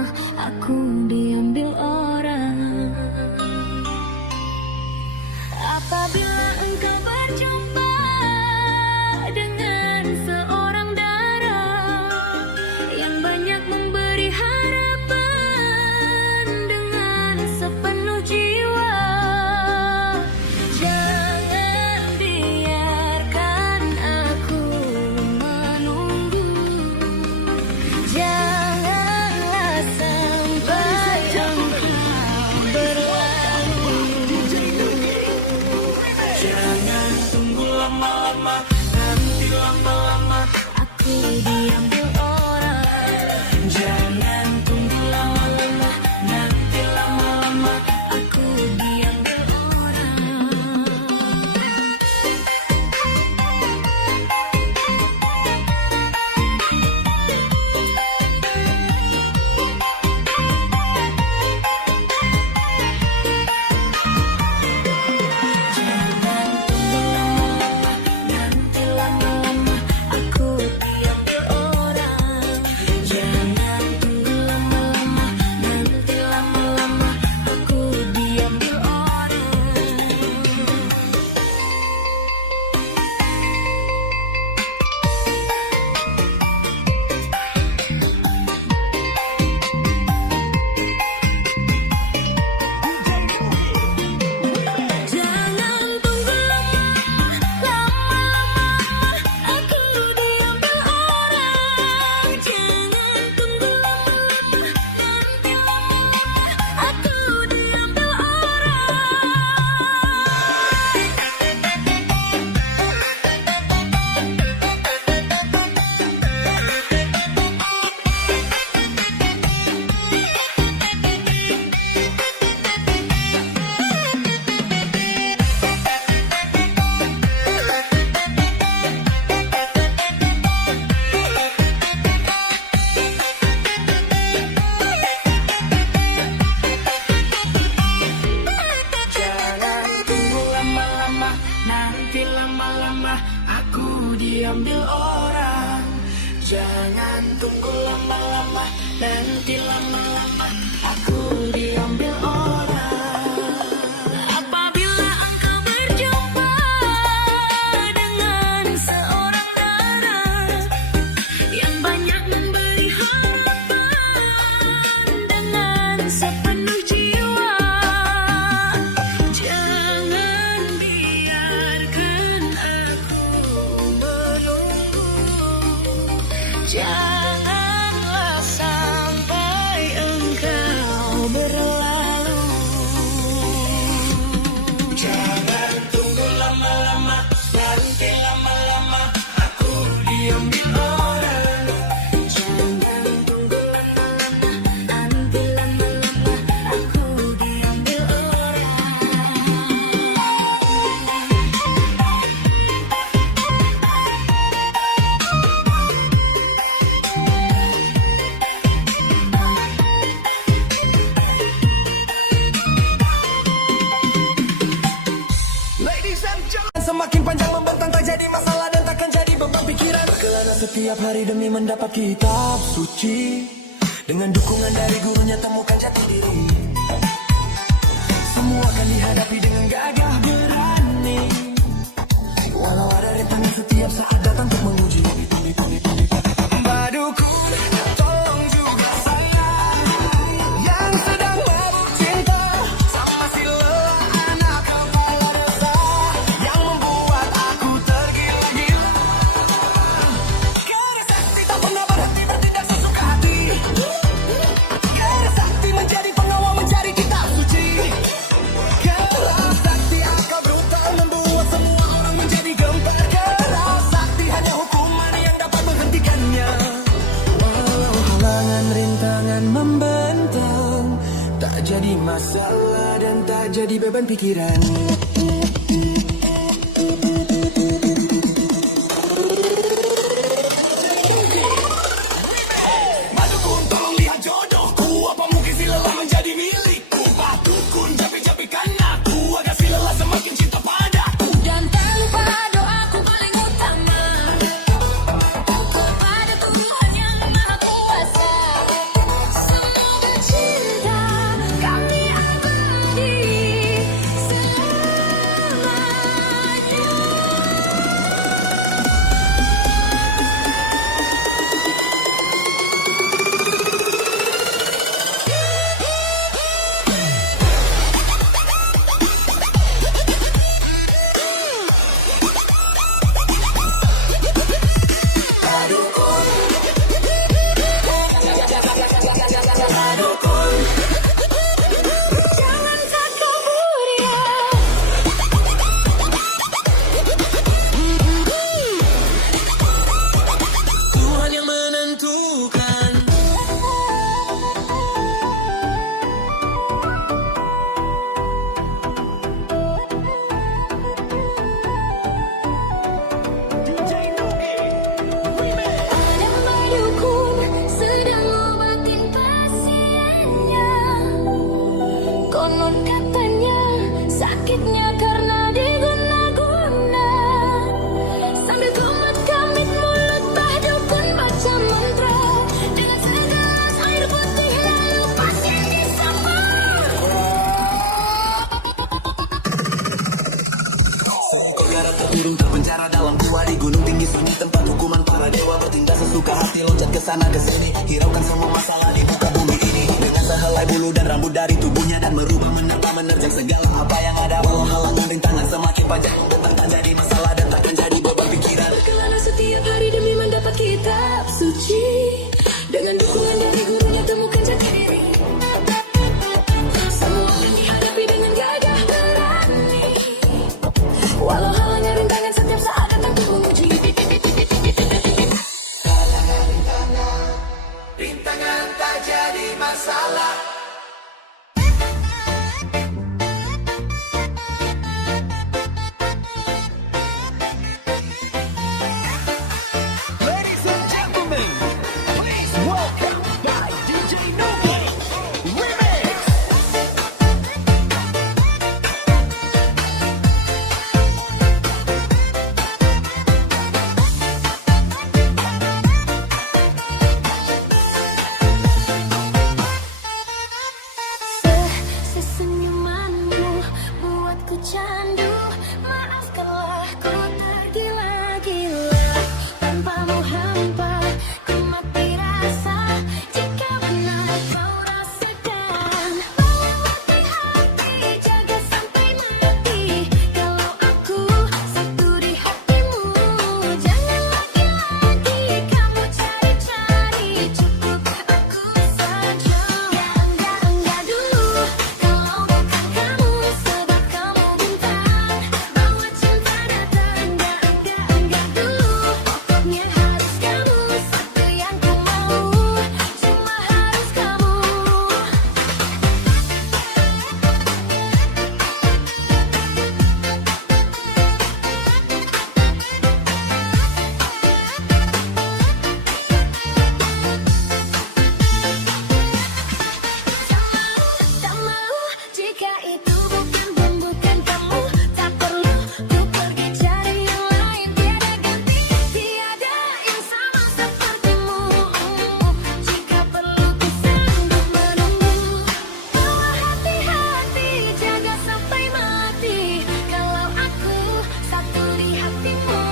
lama aku diambil orang. Apabila engkau berjumpa dengan seorang dara yang banyak memberi harapan dengan sepenuh jiwa, jangan biarkan aku menunggu. Janganlah sampai engkau berlalu. Jangan tunggu lama-lama, nanti lama-lama Aku diambil orang. jangan tunggu lama-lama, nanti lama-lama Aku diambil orang. Jangan tunggu lama-lama, nanti lama-lama aku diambil orang. Jangan tunggu lama-lama, nanti lama-lama aku diambil orang. Jangan tunggu lama-lama aku diambil orang. Jangan tunggu lama-lama, nanti lama-lama aku diambil Jangan tunggu lama-lama, nanti lama-lama aku diambil orang. Jangan tunggu lama-lama, nanti lama-lama aku diambil orang. Apabila engkau berjumpa dengan seorang dara yang banyak memberi harapan dengan sepenuh jiwa, jangan biarkan aku menunggu. Janganlah sampai engkau berlalu. Jangan tunggu lama-lama, nanti lama-lama aku diambil orang. Jangan tunggu lama-lama, nanti lama-lama aku diambil orang. Ladies and gentlemen, semakin panjang membentang tak jadi masalah dan takkan jadi beban pikiran. Kelana setiap hari demi mendapat kitab suci. Dengan dukungan dari gurunya temukan jati diri. Semua akan dihadapi dengan gagah berani. Walau ada rintangan setiap saat datang untuk menguji. Badukun, tolong juga saya yang sedang mabuk cinta sama si lelah anak kepala desa yang membuat aku tergila-gila. Karena sakti tak pernah berhenti bertindak sesuka hati. Karena sakti menjadi pengawal mencari kitab suci. Karena sakti akal brutal membuat semua orang menjadi gempar. Karena sakti hanya hukuman yang dapat menghentikannya. Walau halangan rintangan membentang, tak jadi masalah dan tak jadi beban pikiran. Badukun tolong lihat jodohku, apa mungkin si lelah menjadi milikku. Badukun capek-capekkan aku agar si lelah semakin cinta padaku. Dan tak lupa doaku paling utama kepada Tuhan yang Maha Kuasa. Semoga hati loncat ke sana ke sini, hiraukan semua masalah di muka bumi ini dengan sehelai bulu dan rambut dari tubuhnya, dan merubah menerpa menerjang segala apa yang ada. Walau halangan rintangan semakin panjang, tetap tak jadi masalah dan takkan jadi beban pikiran. Berkelana setiap hari demi mendapat kitab suci, dengan dukungan dari gurunya temukan jati diri. Semua yang dihadapi dengan gagah berani, walau halangan rintangan setiap saat datang untuk menguji. Rintangan tak jadi masalah. Ladies and gentlemen, please welcome by DJ Nugi Remix. Sesenyumanmu buatku candu. Maafkanlah ku tergila-gila, tanpamu hampa ku mati rasa. Jika benar kau rasakan, bawa hati-hati, jaga sampai mati. Kalau aku satu di hatimu, jangan lagi-lagi kamu cari-cari, cukup aku saja. Enggak dulu, kalau bukan kamu, sebab kamu bintang bawa cinta datang. Enggak dulu, pokoknya harus kamu, satu yang ku mau, cuma harus kamu. Tak mau jika itu bukan kamu. Tak perlu ku pergi cari yang lain, tiada ganti, tiada yang sama sepertimu. Jika perlu ku sanggup menunggu. Bawa hati-hati, jaga sampai mati. Kalau aku satu di hatimu,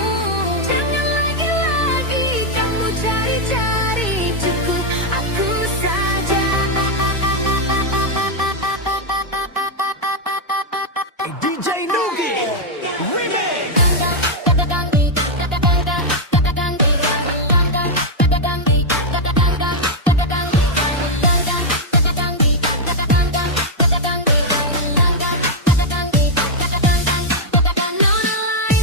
jangan lagi-lagi kamu cari-cari, cukup aku saja. DJ Nugi Remix.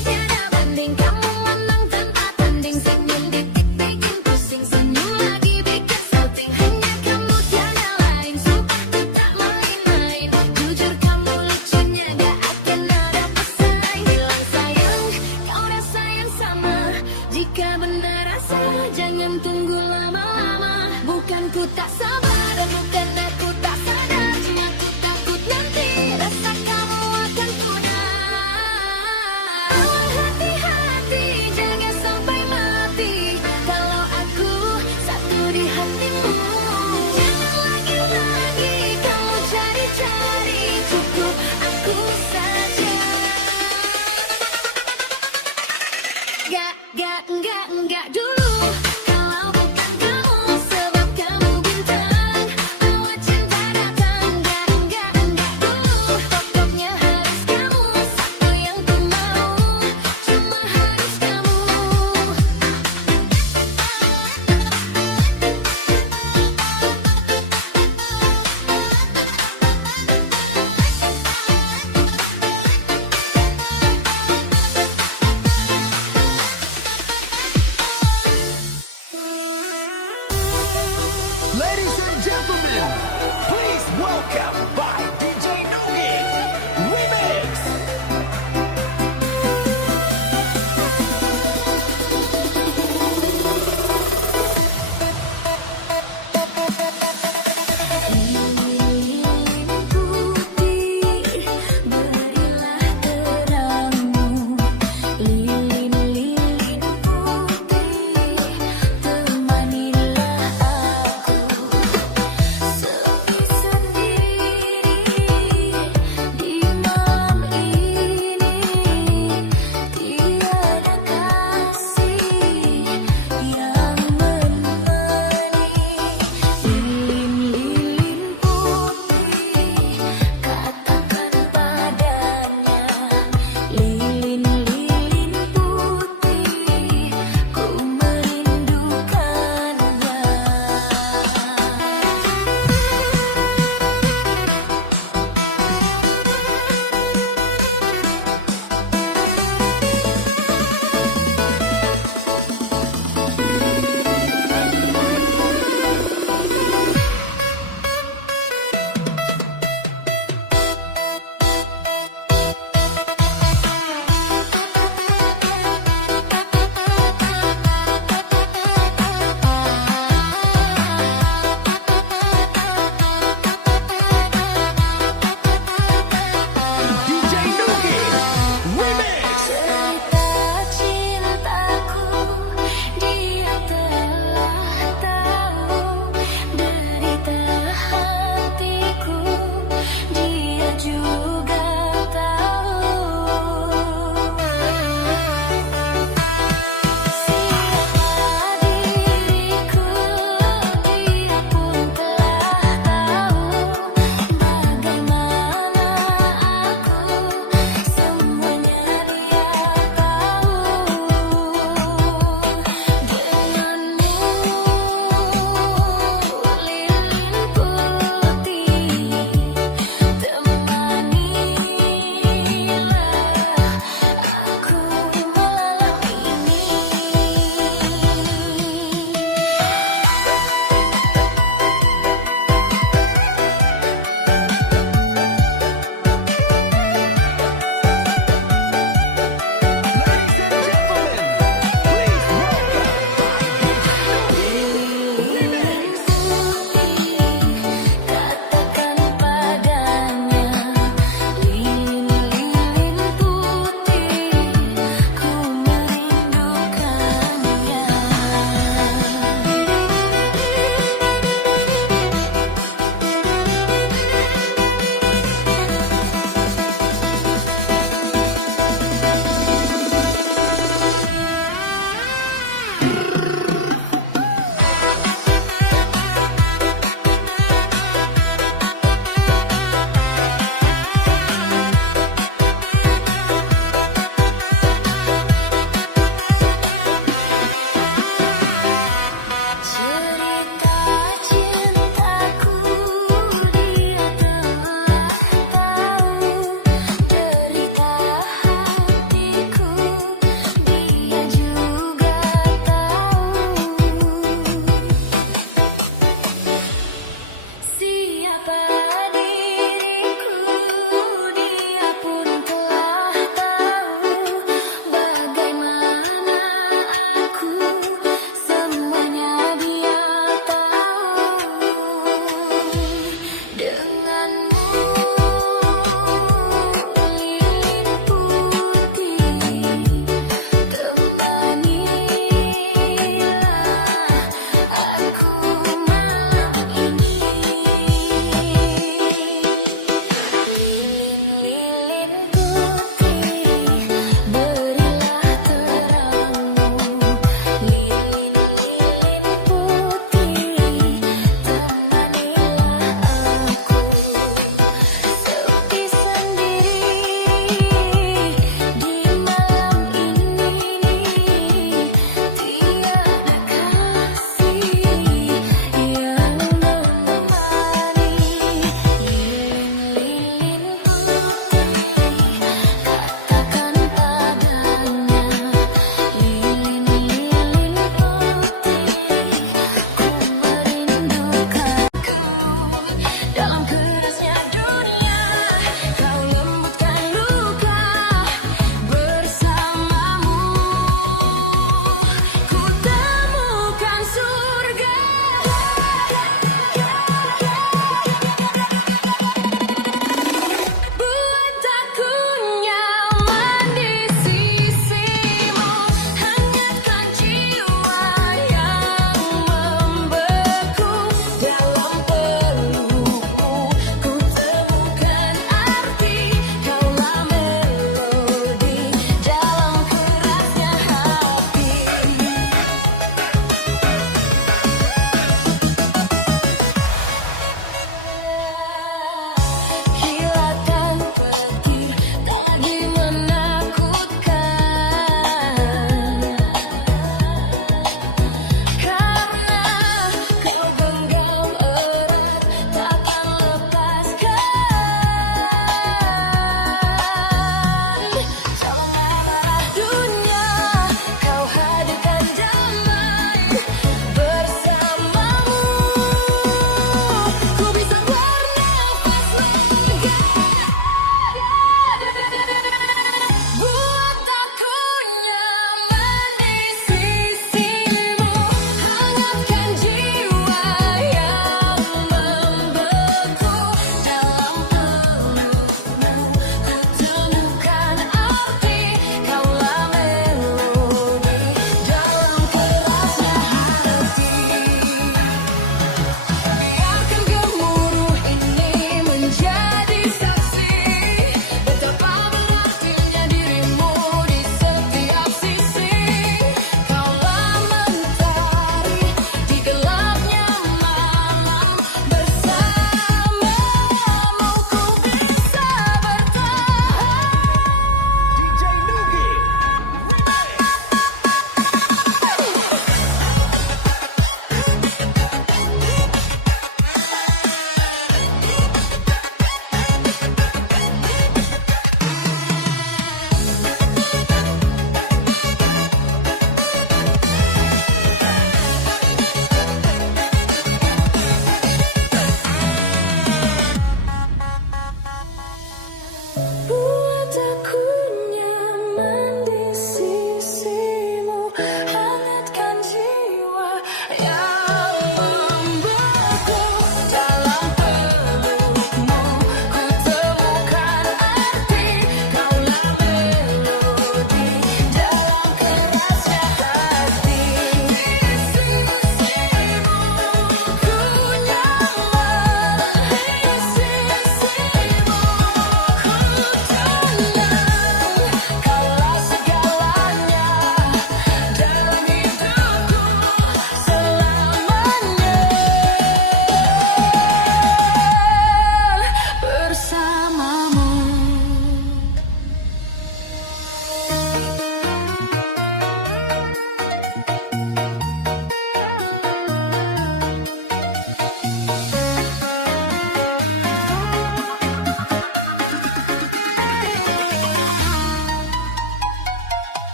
Tiada banding, kamu menang tanpa tanding. Senyum dikit bikin pusing, senyum lagi bikin salting. Hanya kamu tiada lain, sumpah ku tak main-main. Jujur kamu lucunya, gak akan ada pesaing. Bilang sayang, kau rasa yang sama. Jika benar rasa, jangan tunggu lama-lama. Bukan ku tak sabar, bukan aku tak sadar, cuma ku takut nanti rasa kamu akan pudar. Hati-hati, jaga sampai mati. Kalau aku satu di hatimu, jangan lagi-lagi kamu cari-cari, cukup aku saja. Enggak dulu, kalau bukan kamu, sebab kamu bintang bawa cinta datang. Enggak dulu, pokoknya harus kamu, satu yang ku mau, cuma harus kamu. Ladies and gentlemen, please welcome by DJ Nugi Remix. Lilin putih, berilah terangmu. Lilin putih, temanilah aku. Sepi sendiri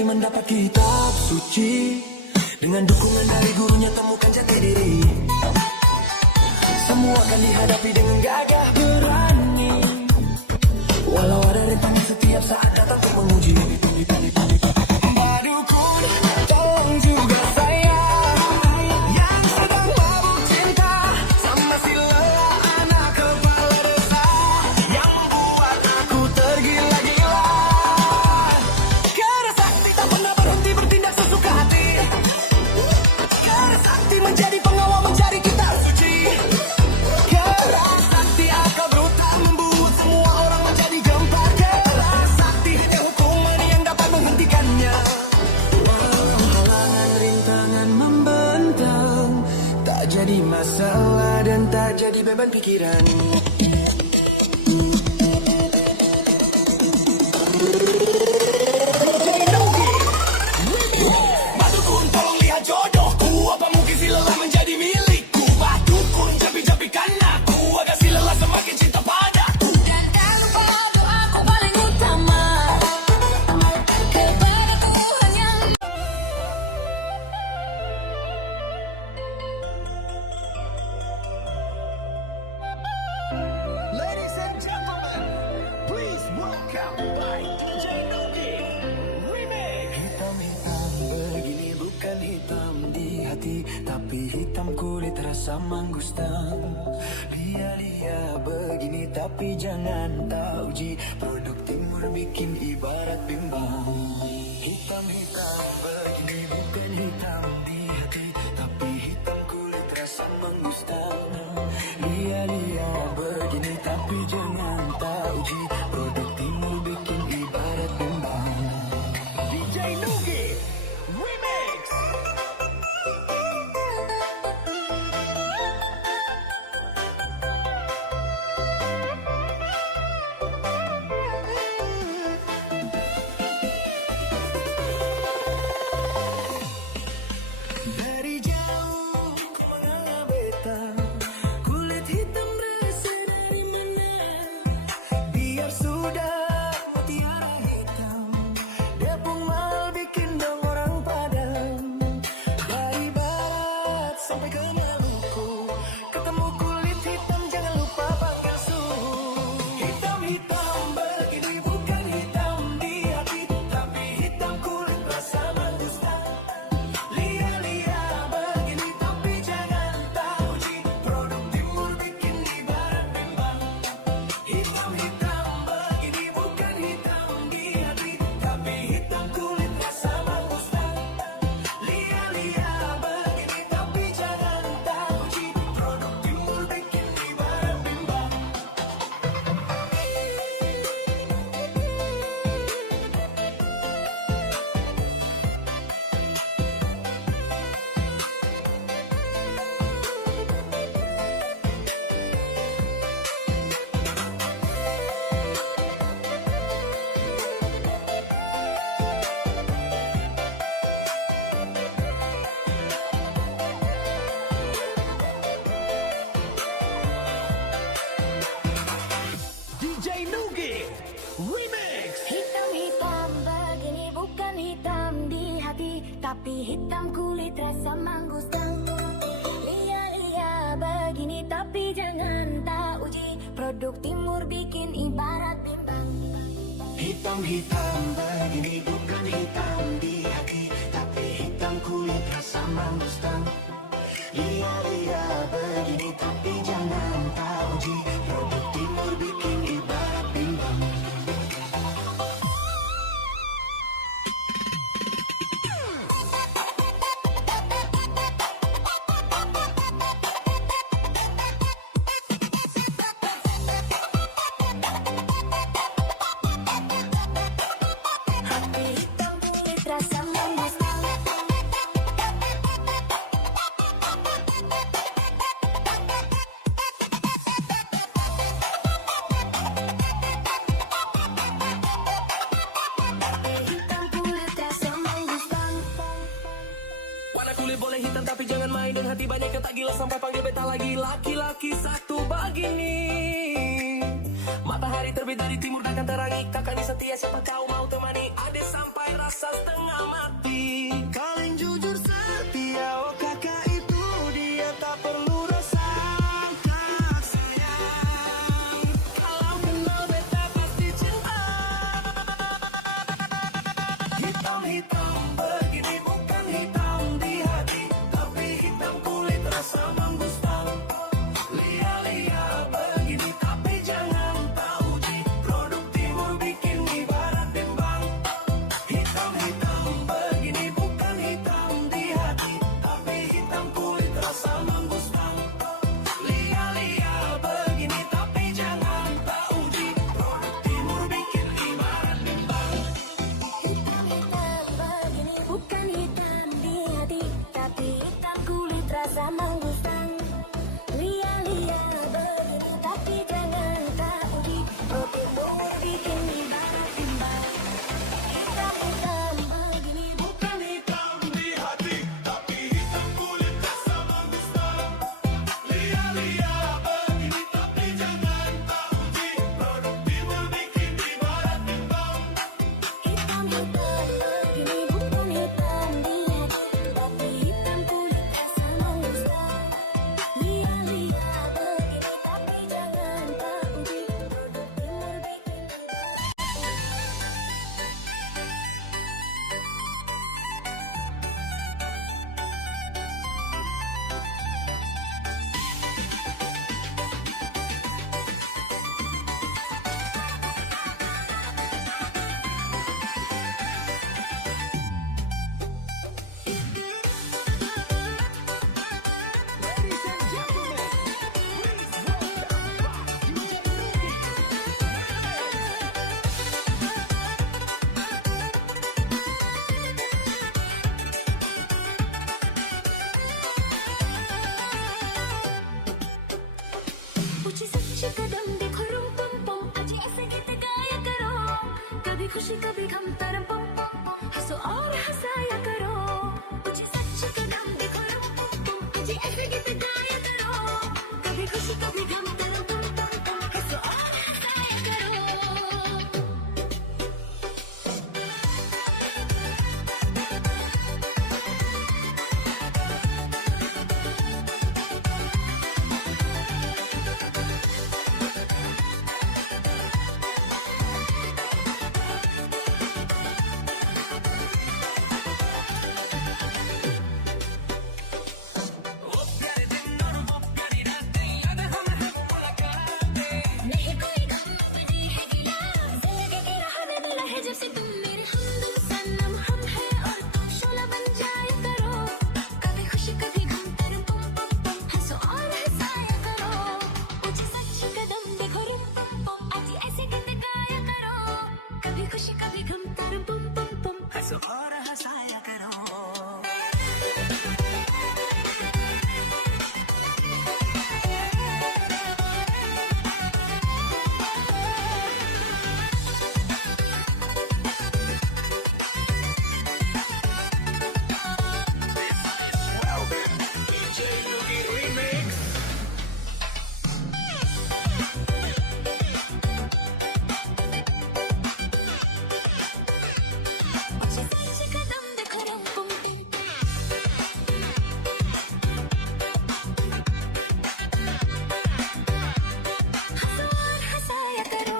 ini mendapat kitab suci. Dengan dukungan dari gurunya temukan jati diri. Semua akan dihadapi dengan gagah berani. Walau ada rintangan setiap saat datang untuk menguji. Badukun, tolong juga saya yang sedang mabuk cinta sama si lelah anak kepala desa yang membuat aku tergila-gila. Karena sakti tak pernah berhenti bertindak sesuka hati. Karena sakti menjadi pengawal mencari kitab suci. Karena sakti akal brutal membuat semua orang menjadi gempar. Karena sakti hanya hukuman yang dapat menghentikannya. Halangan rintangan membentang, tak jadi masalah dan tak jadi beban pikiran. Badukun tolong lihat jodohku, apa mungkin si lelah menjadi milikku? Badukun jampi-jampikan aku agar si lelah semakin cinta padaku. Dan jangan lupa doaku paling utama kepada Tuhan yang Ladies and gentlemen, please welcome by DJ Nugi Remix. Hitam-hitam begini bukan hitam di hati, tapi hitam kulit rasa mangustan. Lia-lia begini tapi jangan tak uji, produk timur bikin ibarat bimbang. Hitam-hitam begini bukan hitam di hati, tapi hitam kulit rasa mangustan. Lia-lia begini tapi jangan tak uji, produk timur bikin ibarat bimbang. DJ Nugi Remix. Dari jauh ku menganggap beta, kulit hitam berasal dari mana? Biar sudah mutiara hitam, dia pun mal bikin dong orang padam. Dari barat sampai ke Maluku, ketemu kulit hitam jangan lupa panggil suhu. Hitam-hitam begini bukan hitam di hati, tapi hitam kulit rasa mangustan. Lia-lia begini tapi jangan tak uji, produk timur bikin ibarat bimbang. Hitam-hitam begini bukan hitam di hati, tapi hitam kulit rasa mangustan. Lia-lia begini tapi jangan tak uji, produk timur bikin ibarat bimbang. DJ Nugi Remix. hitam-hitam begini bukan hitam di hati, tapi hitam kulit rasa mangustan. Lia-lia begini tapi jangan tak uji, produk timur bikin ibarat bimbang. Hitam-hitam begini bukan hitam di hati, tapi hitam kulit rasa mangustan. Lia-lia begini tapi jangan tak uji, produk timur bikin ibarat bimbang. Hitam kulit rasa mangustan. Hitam kulit rasa mangustan. Warna kulit boleh hitam tapi jangan main dengan hati, banyak yang tak gila sampai panggil beta lagi. Laki-laki satu begini Matahari terbit dari timur dan terangi. Kakak ini setia, siapa kau mau temani? Ada sampai rasa setengah mati. Kalian jujur setia, oh kakak itu dia tak perlu rasa sayang. Kalau kenal beta pasti cinta. Hitam-hitam begini bukan hitam di hati, tapi hitam kulit rasa mangustan. Lia-lia begini tapi jangan tak uji, produk timur bikin ibarat timbang. Hitam-hitam begini bukan hitam di hati, tapi hitam kulit rasa mangustan. Lia-lia begini tapi jangan tak uji, produk timur bikin ibarat timbang. Hitam-hitam begini bukan hitam di hati, tapi hitam kulit rasa mangustan. Lia-lia begini tapi jangan tak uji, produk bikin ibarat timbang. Hitam-hitam begini bukan Hitam di hati, tapi hitam kulit rasa mangustan. Lia-lia begini tapi jangan tak uji, produk timur bikin ibarat timbang. hitam-hitam begini bukan hitam di hati, tapi hitam kulit rasa mangustan. Lia-lia begini tapi jangan tak uji, produk timur bikin ibarat. ऊंची सच्ची कदम देखो रूम पम पम, अजी ऐसे गीत गाया करो, कभी खुशी कभी गम तरम पम पम पम, हंसो और हंसाया करो। ऊंची सच्ची कदम देखो रूम पम पम, अजी ऐसे गीत गाया करो, कभी खुशी कभी गम तरम पम पम पम, हंसो और हंसाया करो। नहीं कोई गम नहीं है गिला, जिंदगी की राह में मिला है जैसे तुम मेरे हमदम सनम, हम है और तुम शोला बन जाया करो, कभी खुशी कभी गम तरम पम पम पम, हंसो और हंसाया करो। ऊंचे सच्चे कदम देखो रूम पम पम, आजी ऐसे गीत गाया करो, कभी खुशी कभी गम तरम पम पम पम, हंसो और हंसाया करो। ऊंचे सच्चे कदम देखो रूम पम पम, हंसो और हंसाया करो।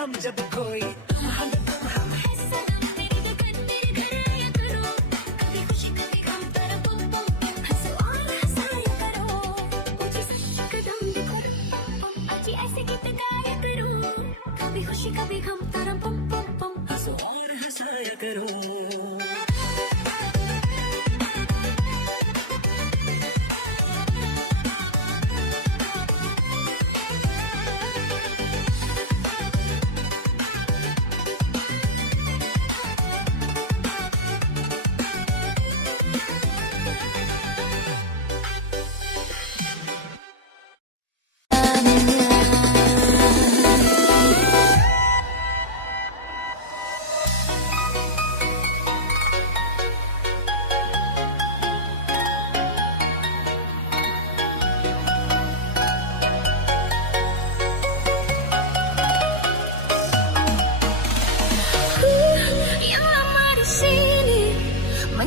हम जब कोई हम है सनम, मेरे बगन मेरे घर आया करो, कभी खुशी कभी गम तरम पम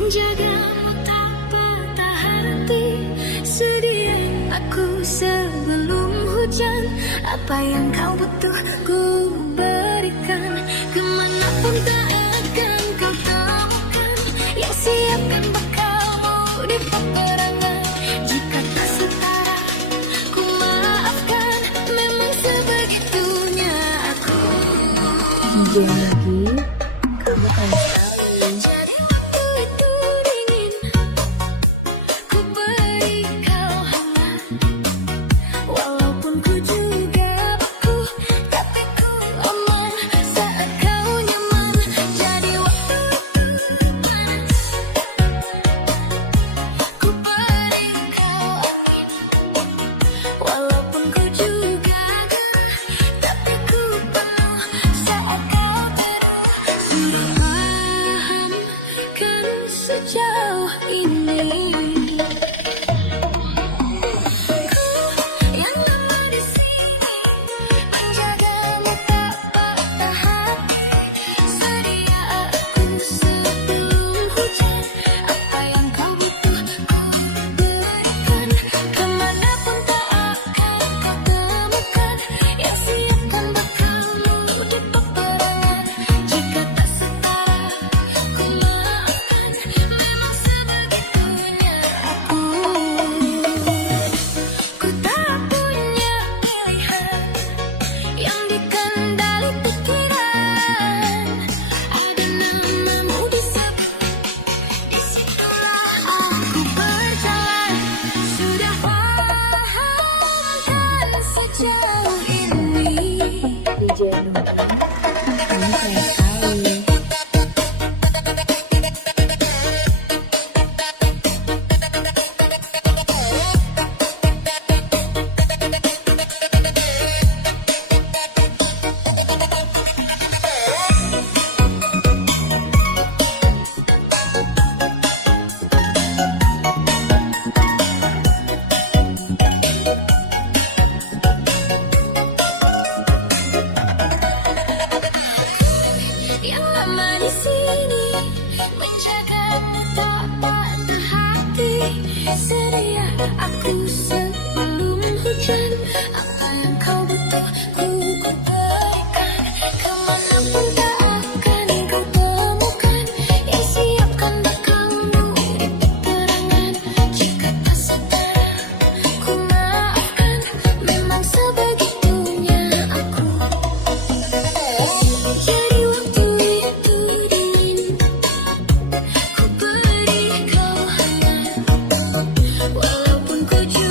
menjagamu tak patah hati. Sedia aku sebelum hujan, apa yang kau butuh ku berikan. Kemanapun tak akan kau temukan yang siapkan bekalmu di peperangan. Jika tak setara ku maafkan, memang sebegitunya aku. Lagi, kamu keren sekali. Jadi waktu itu dingin, ku beri kau hangat. Walaupun ku juga beku, tapi ku aman saat kau nyaman. Jadi waktu itu panas, ku beri kau angin. Walaupun ku juga gerah, tapi ku penuh saat kau teduh. Sudah paham kan sejauh ini. Yang lama di sini menjagamu tak patah hati. Sedia aku sebelum hujan, apa yang kau butuh ku berikan. Kemanapun tak akan kau temukan yang siapkan bekalmu di peperangan. Jika tak setara ku maafkan, memang sebegitunya aku. Ku tak punya pilihan yang dikendali pikiran. Ada namamu disebut, disitulah aku berjalan. Sudah paham kan sejauh ini. DJ Nugi, kamu keren sekali. Yang lama di sini menjagamu tak patah hati. Sedia aku sebelum hujan, apa yang kau butuh ku berikan. Kemanapun tak akan kau temukan yang siapkan bekalmu di peperangan. Jika tak setara ku maafkan, memang sebegitunya aku. Jadi waktu itu dingin, ku beri kau hangat. Walaupun ku juga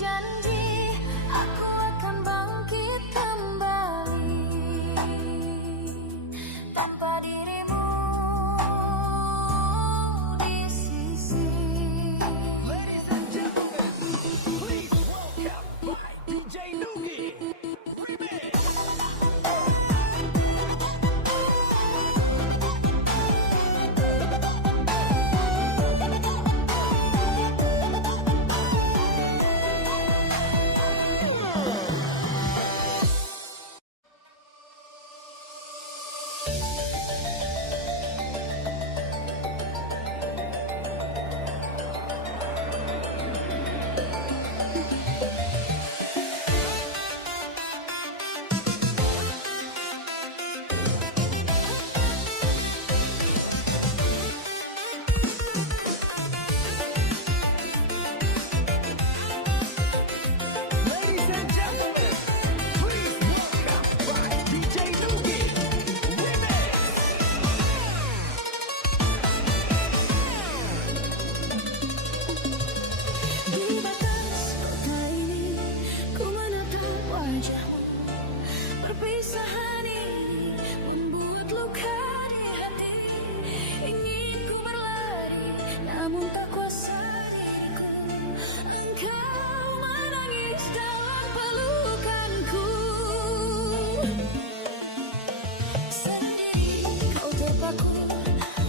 berjanji aku akan bangkit kembali tanpa dirimu di sisi. Ladies and gentlemen, please welcome DJ Nugi Remix. Ladies and gentlemen, please welcome DJ Nugi Remix. Di batas kota ini ku menatap wajahmu. Perpisahan ini membuat luka di hati. Ingin ku berlari namun tak kuasa diriku. Engkau menangis dalam pelukanku. Sendiri kau terpaku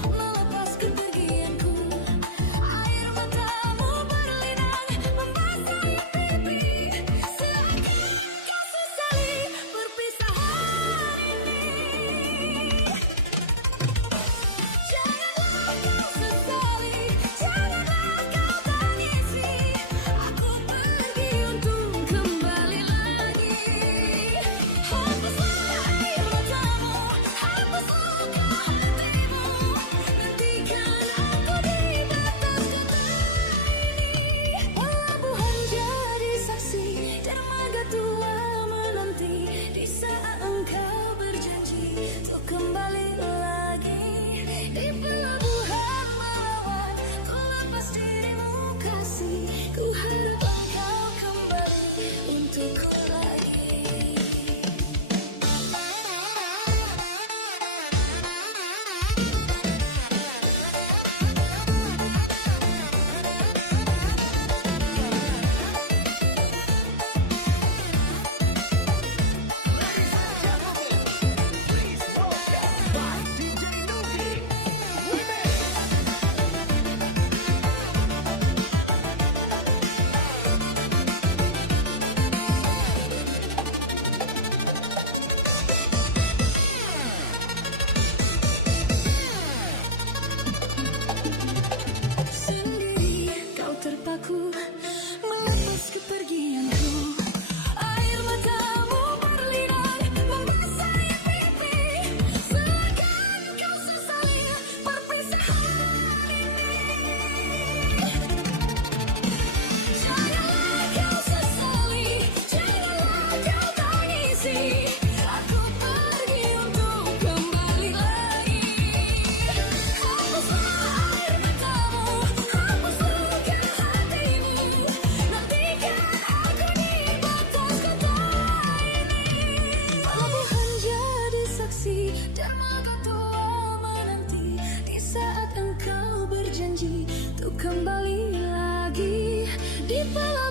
melepas kepergianku. Air matamu berlinang membasahi pipi. Seakan kau sesali perpisahan ini. Janganlah kau sesali, janganlah kau tangisi. Aku pergi untuk kembali lagi. Hapuslah air matamu, hapus luka hatimu. Nantikan aku di batas kota ini. Pelabuhan jadi saksi, dermaga tua menanti. Di saat engkau berjanji untuk kembali lagi. Di pelabuhan melawan, ku lepas dirimu kasih. Ku harap engkau kembali untukku lagi. Ladies and gentlemen, please welcome DJ Nugi Remix. Sendiri kau terpaku melepas kepergianku. Air matamu berlinang membasahi pipi. Seakan kau sesali perpisahan ini. Janganlah kau sesali, janganlah kau tangisi. Aku pergi untuk kembali lagi. Hapuslah air matamu, hapus luka hatimu. Nantikan aku di batas kota ini. Pelabuhan jadi saksi, dermaga tua menanti. Di saat engkau berjanji untuk kembali lagi. Di pelabuhan